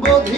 বধির